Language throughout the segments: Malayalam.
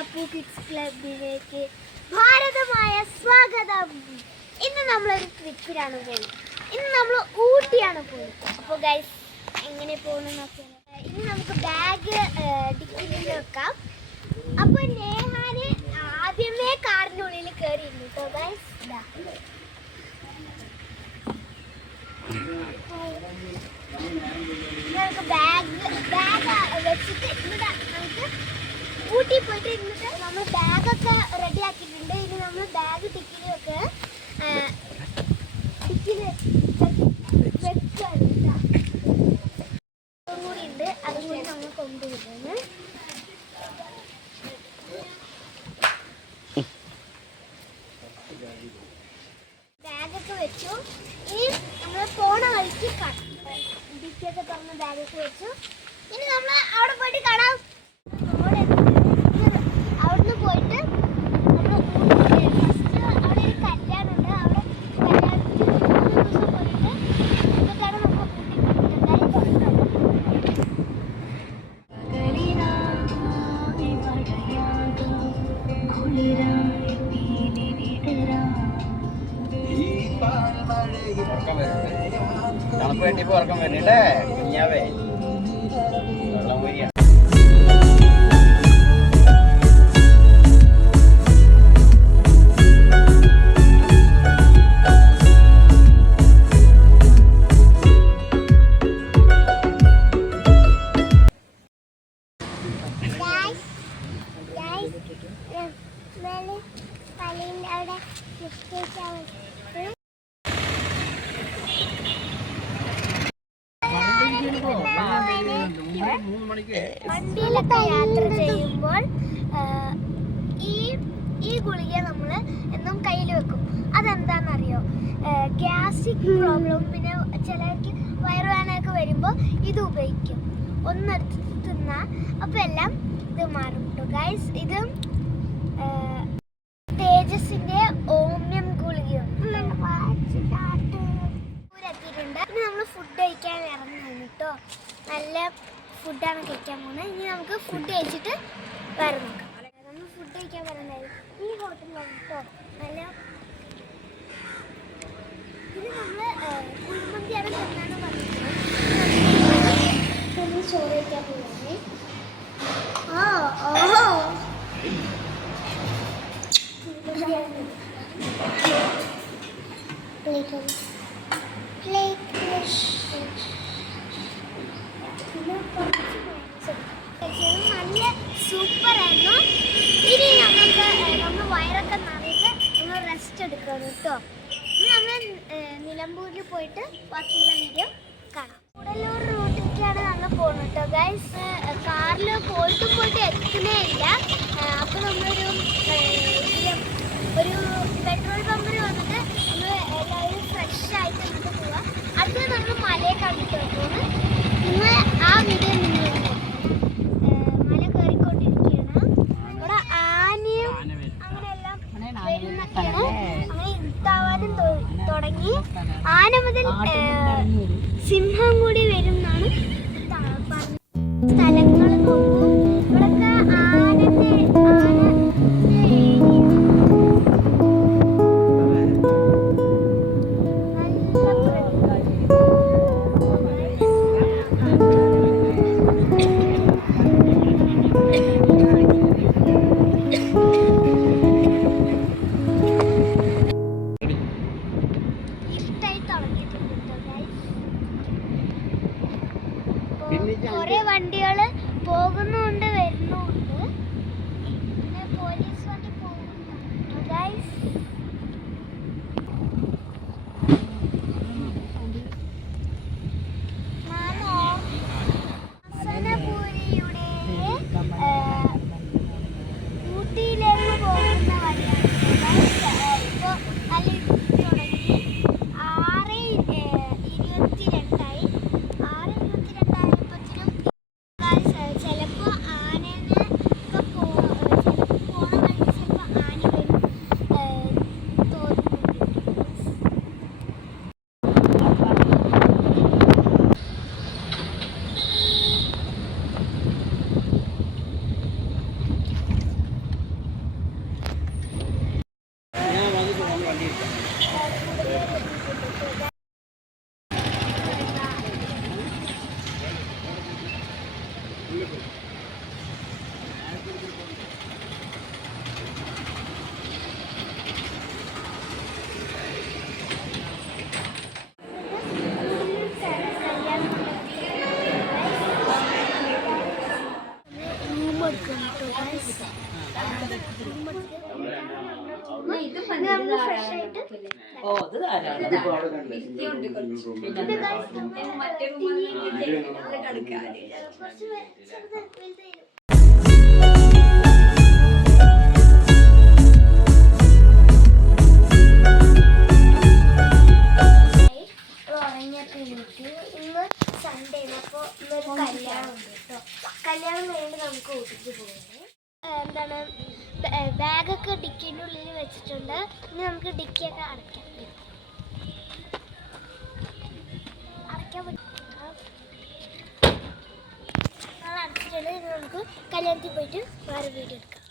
അപ്പു കിഡ്സ് ക്ലബിലേക്ക് ഭാരതമായ സ്വാഗതം. ഇന്ന് നമ്മളൊരു ട്രിപ്പിലാണ് പോകുന്നത്. ഇന്ന് നമ്മൾ ഊട്ടിയാണ് പോകുന്നത്. അപ്പോൾ ഗൈസ് എങ്ങനെ പോകുന്നതെന്നൊക്കെ ഇനി നമുക്ക് ബാഗ് ഡിക്കിയിൽ വെക്കാം. അപ്പോൾ നേഹാന് ആദ്യമേ കാറിനുള്ളിൽ കയറിയിരുന്നു കേട്ടോ ഗൈസ്. നമുക്ക് ബാഗ് വെച്ചിട്ട് ഇവിടെ നമുക്ക് ഊട്ടി പോയിട്ട് ഇരുന്നിട്ട് നമ്മൾ ബാഗൊക്കെ റെഡി ആക്കിയിട്ടുണ്ട്. ഇനി നമ്മൾ ബാഗ് ടിക്കിൽ വെക്കുക ടിക്കിൽ വെക്കുകയാണ് കൂടി ഉണ്ട്. അതും കൂടി നമ്മൾ കൊണ്ടുവരുന്നു. ബാഗൊക്കെ വെച്ചു. ഇനി നമ്മൾ പോണ വഴിക്ക് ഡിക്കിയൊക്കെ തുറന്ന് ബാഗൊക്കെ വെച്ചു. ഇനി നമ്മൾ അവിടെ പോയിട്ട് കാണാം. അവിടുന്ന് പോയിട്ട് നമ്മൾ ഫസ്റ്റ് അവിടെ ഒരു കല്യാണമുണ്ട്. അവിടെ കല്യാണത്തിന് 3 ദിവസം പോയിട്ട് എന്നിട്ടാണ് നമ്മൾ തണുപ്പ് വേണ്ടിപ്പോ ഉറക്കം വരുന്നുണ്ടേ കുഞ്ഞാവേ വെള്ളം പോരിയാണ്. വണ്ടിയിലൊക്കെ യാത്ര ചെയ്യുമ്പോൾ ഈ ഗുളിക നമ്മൾ എന്നും കയ്യിൽ വെക്കും. അതെന്താണെന്നറിയോ? ഗ്യാസ്ട്രിക് പ്രോബ്ലം, പിന്നെ ചിലർക്ക് വയറുവേദനയൊക്കെ വരുമ്പോൾ ഇത് ഉപയോഗിക്കും. ഒന്നെടുത്ത് തിന്നാൽ അപ്പോൾ എല്ലാം ഇത് മാറും കേട്ടോ ഗൈസ്. ഇത് തേജസിന്റെ ഓമ്യം ഗുളികയാണ്. എത്തിയിട്ടുണ്ട്. ഇനി നമ്മൾ ഫുഡ് കഴിക്കാൻ ഇറങ്ങുന്നു കേട്ടോ. നല്ല ഫുഡാണ് കഴിക്കാൻ പോകുന്നത്. ഇനി നമുക്ക് ഫുഡ് കഴിച്ചിട്ട് വേറെ നോക്കാം. നമ്മൾ ഫുഡ് കഴിക്കാൻ പറയുന്നത് ഈ ഹോട്ടലിലാണ് കേട്ടോ. നല്ല ഇത് നമ്മൾ കുഴിമന്തിയാണ് തിന്നാണ് പറഞ്ഞത്. ചോറ് കഴിക്കാൻ പോകുന്നത്. നല്ല സൂപ്പർ ആയിരുന്നു. ഇനി നമ്മൾ വയറൊക്കെ നിറയിട്ട് നമ്മൾ റെസ്റ്റ് എടുക്കണം കേട്ടോ. ഇനി നമ്മൾ നിലമ്പൂരിൽ പോയിട്ട് ബാക്കിയുള്ള വീഡിയോ കാണാം. കൂടല്ലൂർ റൂട്ടിലേക്കാണ് നമ്മൾ പോകുന്നത് കേട്ടോ ഗൈസ്. കാറിൽ പോയിട്ട് എത്തുന്നേ ഇല്ല. അപ്പോൾ നമ്മളൊരു പെട്രോൾ പമ്പിൽ വന്നിട്ട് നമ്മൾ എല്ലാവരും ഫ്രഷ് ആയിട്ട് എന്നിട്ട് പോവാം. അടുത്ത് നമ്മൾ മലയെ കണ്ടിട്ട് പോകുന്നത്. നിങ്ങൾ ആ വീഡിയോ നിങ്ങൾ മല കയറിക്കൊണ്ടിരിക്കുകയാണ്. അവിടെ ആനയും അങ്ങനെയെല്ലാം വരുന്നൊക്കെയാണ്. അങ്ങനെ ഇരുട്ടാവാനും തുടങ്ങി. ആന മുതൽ സിംഹം കൂടി വരും എന്നാണ് സ്ഥലങ്ങൾ നോക്കും. ഇവിടെയൊക്കെ ആനന്റെ കുറെ വണ്ടികൾ പോകുന്നുണ്ട് വരുന്നുണ്ട്. പിന്നെ പോലീസ് വണ്ടി പോകുന്നുണ്ട് ഗൈസ്. ഹസനപുരിയുടെ ഊട്ടിയിലേക്ക് പോകുന്ന വഴിയാണ് ഇപ്പോൾ നല്ല തുടങ്ങി. 6:22 ചിലപ്പോൾ ആനനെ ഒക്കെ പോണ വഴി ചിലപ്പോൾ ആന വരും. ഇന്ന് സൺഡേ അപ്പോൾ ഇന്നൊരു കല്യാണം ഉണ്ട് കേട്ടോ. കല്യാണം കഴിഞ്ഞിട്ട് നമുക്ക് ഊട്ടിക്ക് പോകുന്നത്. എന്താണ് ബാഗൊക്കെ ഡിക്കിൻ്റെ ഉള്ളിൽ വെച്ചിട്ടുണ്ട്. ഇനി നമുക്ക് ഡിക്കിയൊക്കെ അടയ്ക്കാം. അടച്ചിട്ടുണ്ട്. ഇനി നമുക്ക് കല്യാണത്തിൽ പോയിട്ട് വേറെ വീഡിയോ എടുക്കാം.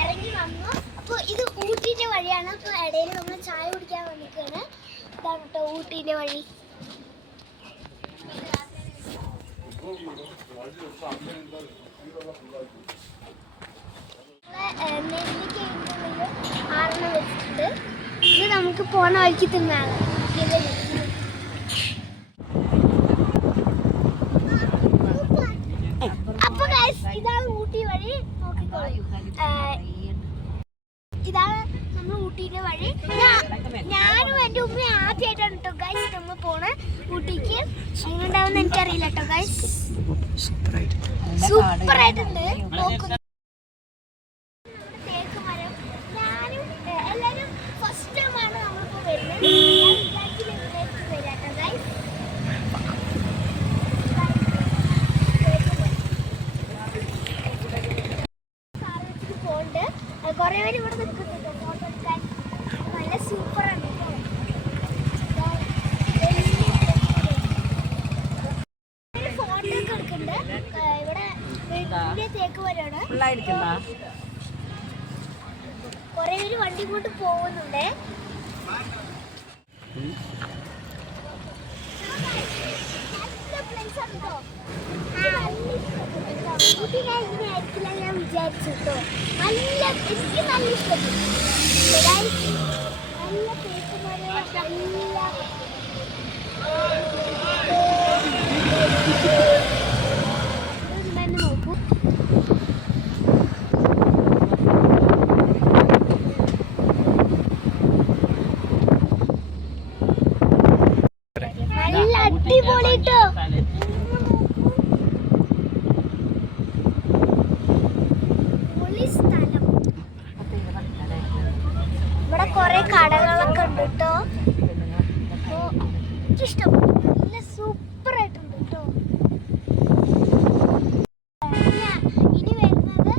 ഇറങ്ങി വന്നു. അപ്പോൾ ഇത് ഊട്ടിന്റെ വഴിയാണ്. അപ്പോൾ ഇടയിൽ നമ്മൾ ചായ കുടിക്കാൻ വേണ്ടിയിട്ടാണ്. ഇതാണ് കേട്ടോ ഊട്ടിന്റെ വഴി. നെല്ലിക്കയിൽ 6 വെച്ചിട്ടുണ്ട്. ഇത് നമുക്ക് പോണ വഴിക്ക് തിന്നാണ്. അപ്പൊ ഇതാണ് ഊട്ടി വഴി. നോക്കിക്കോളൂ, ഇതാണ് നമ്മൾ ഊട്ടിന്റെ വഴി. ഞാനും എൻ്റെ ഉമ്മയും ആദ്യമായിട്ടാണ് കേട്ടോ ഗൈസ് നമ്മൾ പോണ ഊട്ടിക്ക്. എങ്ങനെ ഉണ്ടാവുമെന്ന് എനിക്കറിയില്ല കേട്ടോ ഗൈസ്. സൂപ്പർ ആയിട്ടുണ്ട്. തേക്ക് മരം. ഞാനും എല്ലാവരും ഫസ്റ്റ് ടൈമാണ് നമ്മളിപ്പോൾ വരുന്നത്. ഞാൻ വിചാരിച്ചില്ല വരാട്ടോ ഗൈസ്. കുറേ പേര് ഇവിടെ നിൽക്കുന്നുണ്ട് ഫോട്ടോ എടുക്കാൻ. നല്ല സൂപ്പറാണ് കേട്ടോ. ഫോട്ടോ ഒക്കെ എടുക്കുന്നുണ്ട്. ഇവിടെ വലിയ തേക്ക് മരമാണ്. കുറേ പേര് വണ്ടി കൊണ്ട് പോകുന്നുണ്ട്. ഊട്ടി ഞാൻ ഇങ്ങനെ ആയിരിക്കില്ല ഞാൻ വിചാരിച്ചു കേട്ടോ. നല്ല എനിക്ക് നല്ല ഇഷ്ടപ്പെട്ടു. നല്ല തേക്കുമരം, നല്ല നോക്കൂ. നല്ല അടിപൊളി കേട്ടോ. ഇവിടെ കുറെ കടകളൊക്കെ ഉണ്ട് കേട്ടോ. ഇഷ്ടപ്പെട്ടു. നല്ല സൂപ്പർ ആയിട്ടുണ്ട് കേട്ടോ. ഇനി വരുന്നത്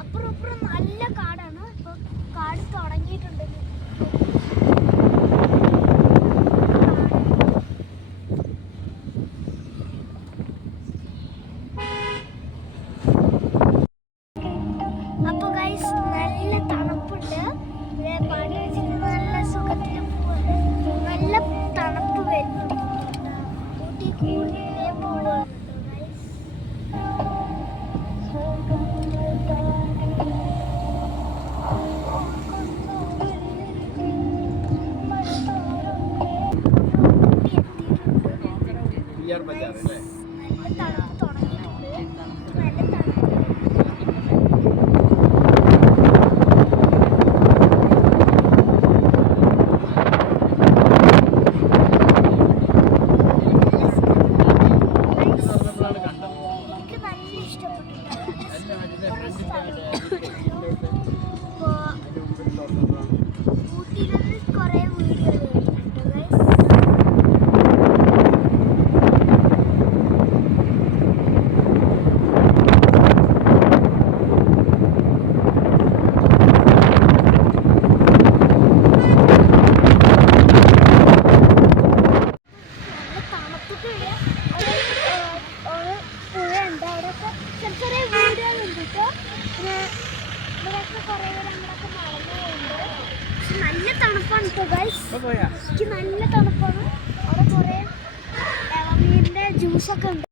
അപ്പുറം ഇപ്പുറം നല്ല കാടാണ്. ഇപ്പൊ കാട് തുടങ്ങിയിട്ടുണ്ട്. അപ്പൊ ഗൈസ് നല്ല തണുപ്പുണ്ട്. തണുപ്പ് തുടങ്ങിയിട്ടുണ്ട്. നല്ല തണുപ്പ്. എനിക്ക് നല്ല ഇഷ്ടപ്പെട്ടു. ഊട്ടിയിൽ കുറേ വീഡിയോ വരുന്നുണ്ട് ഗൈസ്. നല്ല തണുപ്പാണ് കേട്ടോ ഗൈസ്. എനിക്ക് നല്ല തണുപ്പാണ്. അവിടെ കുറേ ഇളനീരിന്റെ ജ്യൂസൊക്കെ ഉണ്ട്.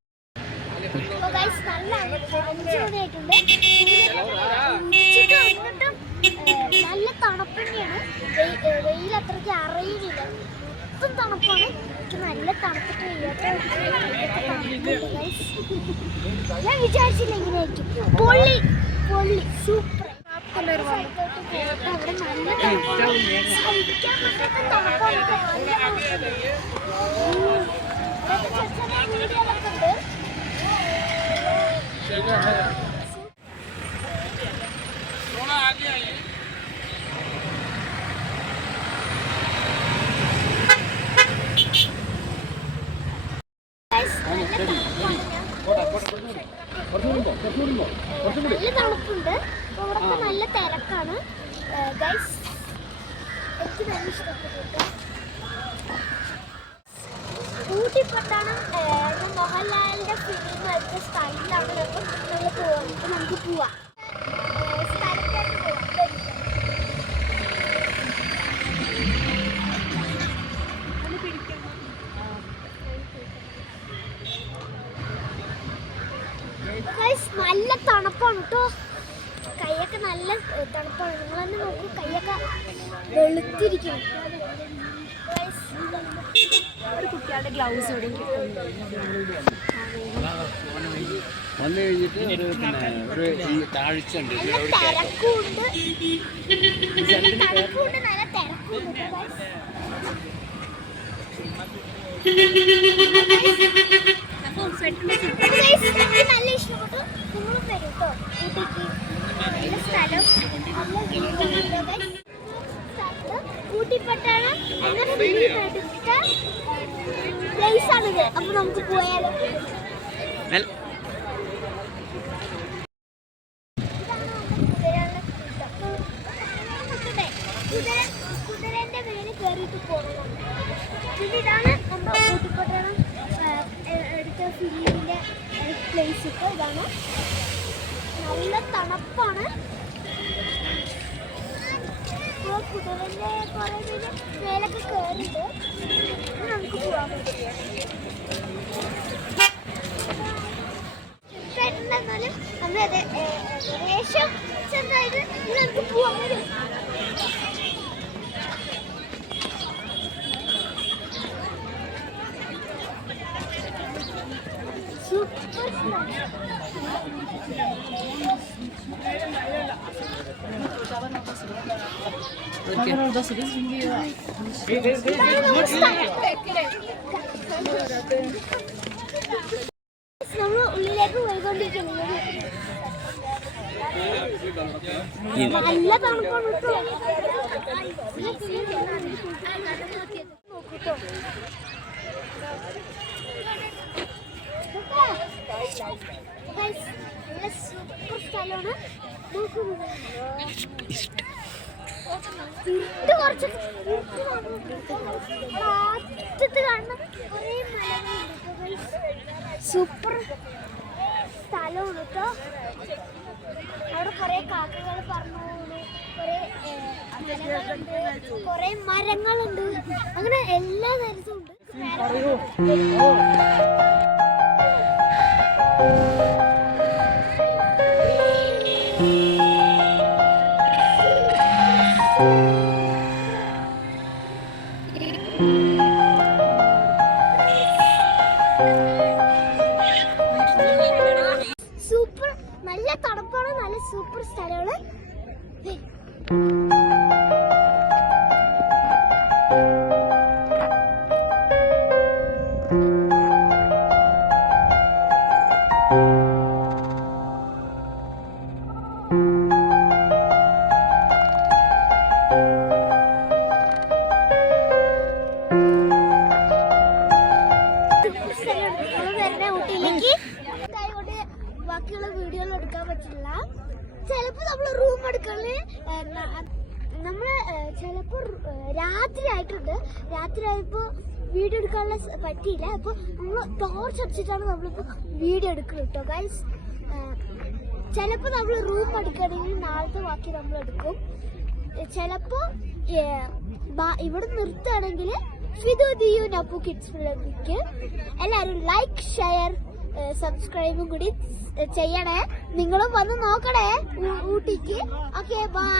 അപ്പോൾ ഗൈസ് നല്ല 5 മണിയായിട്ടുണ്ട്. എന്നിട്ടും നല്ല തണുപ്പ് തന്നെയാണ്. വെയിൽ അത്രയ്ക്ക് അറിയുന്നില്ല. മൊത്തം തണുപ്പാണ്. എനിക്ക് നല്ല തണുപ്പിട്ട് ഞാൻ വിചാരിച്ചില്ല ഇങ്ങനെയായിരിക്കും. പൊള്ളി പൊള്ളി സൂപ്പർ. അവിടെ നല്ല തണുപ്പാണ്. സഹിക്കാൻ പറ്റാത്ത തണുപ്പാണ്. വീഡിയോകളൊക്കെ ഉണ്ട്. നല്ല തണുപ്പുണ്ട്. അവിടെ നല്ല തിരക്കാണ് ഗൈസ്. എനിക്ക് നല്ല ഇഷ്ടപ്പെട്ടു. ഊട്ടി പട്ടണം മോഹൻലാലിന്റെ ഫിലിം എടുത്ത സ്ഥലത്താണ് നമ്മൾ പോകുന്നത്. ഇപ്പം നമുക്ക് പോവാം. സ്ഥലത്തേക്ക് പോവാം. നല്ല തണുപ്പാണ് കേട്ടോ. കൈയൊക്കെ നല്ല തണുപ്പാണ്. നിങ്ങൾ തന്നെ നോക്കൂ, കൈയൊക്കെ വെളുത്തിരിക്കണം. കുട്ടികളുടെ ഗ്ലൗസ് എവിടെയും വന്നു കഴിഞ്ഞിട്ട് ഒരു താഴ്ച ഉണ്ട്. തിരക്കുണ്ട്. തണുപ്പുണ്ട്, നല്ല തിരക്കുണ്ട്. എനിക്ക് നല്ല ഇഷ്ടപ്പെട്ടു. നിങ്ങളും വരും കേട്ടോ ഊട്ടിക്ക്. നല്ല സ്ഥലം, നല്ല ഊട്ടിപ്പട്ടാണ് എന്ന ഫിലിം എടുത്ത പ്ലേസ് ആണിത്. അപ്പൊ നമുക്ക് പോയാലോ? കുതിരന്റെ മേലെ കയറിയിട്ട് പോകണം. പിന്നെ ഇതാണ് നമ്മുടെ ഊട്ടിപ്പട്ടണം എടുത്ത ഫിലിമിന്റെ പ്ലേസ്. ഇപ്പോൾ ഇതാണ്. നല്ല തണുപ്പാണ്. കുതിരന്റെ കുറെ പേര് മേലൊക്കെ കയറിയിട്ട് നമുക്ക് പോകാൻ പറ്റും. എന്നാലും നമ്മളത് ഏകദേശം ചെറുതായിട്ട് നമുക്ക് പോകാൻ പറ്റും. സൂപ്പർ നമ്മൾ ഉള്ളിലേക്ക് പോയിക്കൊണ്ടിരിക്കുന്നു. നല്ല തണുപ്പാണ് കേട്ടോ. നോക്കൂട്ടോ. നല്ല സൂപ്പർ സ്ഥലമാണ്. കുറച്ച് കാണുന്ന കുറേ മലകളുണ്ട്. സൂപ്പർ സ്ഥലമാണ് കേട്ടോ. അവിടെ കുറേ കാക്കകൾ പറഞ്ഞു പോകുന്നു. കുറേ മരങ്ങളുണ്ട്. അങ്ങനെ എല്ലാ തരത്തിലും ഉണ്ട്. രാത്രി ആയിട്ടുണ്ട്. രാത്രി ആയപ്പോൾ വീഡിയോ എടുക്കാനുള്ള പറ്റിയില്ല. അപ്പോൾ നമ്മൾ ടോർച്ച് അടിച്ചിട്ടാണ് നമ്മളിപ്പോൾ വീഡിയോ എടുക്കുന്നത് കേട്ടോ ഗൈസ്. ചിലപ്പോൾ നമ്മൾ റൂം എടുക്കുകയാണെങ്കിൽ നാളത്തെ ബാക്കി നമ്മൾ എടുക്കും. ചിലപ്പോൾ ഇവിടെ നിർത്തുകയാണെങ്കിൽ ഫിദു ദിയു നപ്പു കിഡ്സ് വ്ളോഗിക്ക് എല്ലാവരും ലൈക്ക് ഷെയർ സബ്സ്ക്രൈബും കൂടി ചെയ്യണേ. നിങ്ങളും വന്ന് നോക്കണേ ഊട്ടിക്ക്. Okay bye.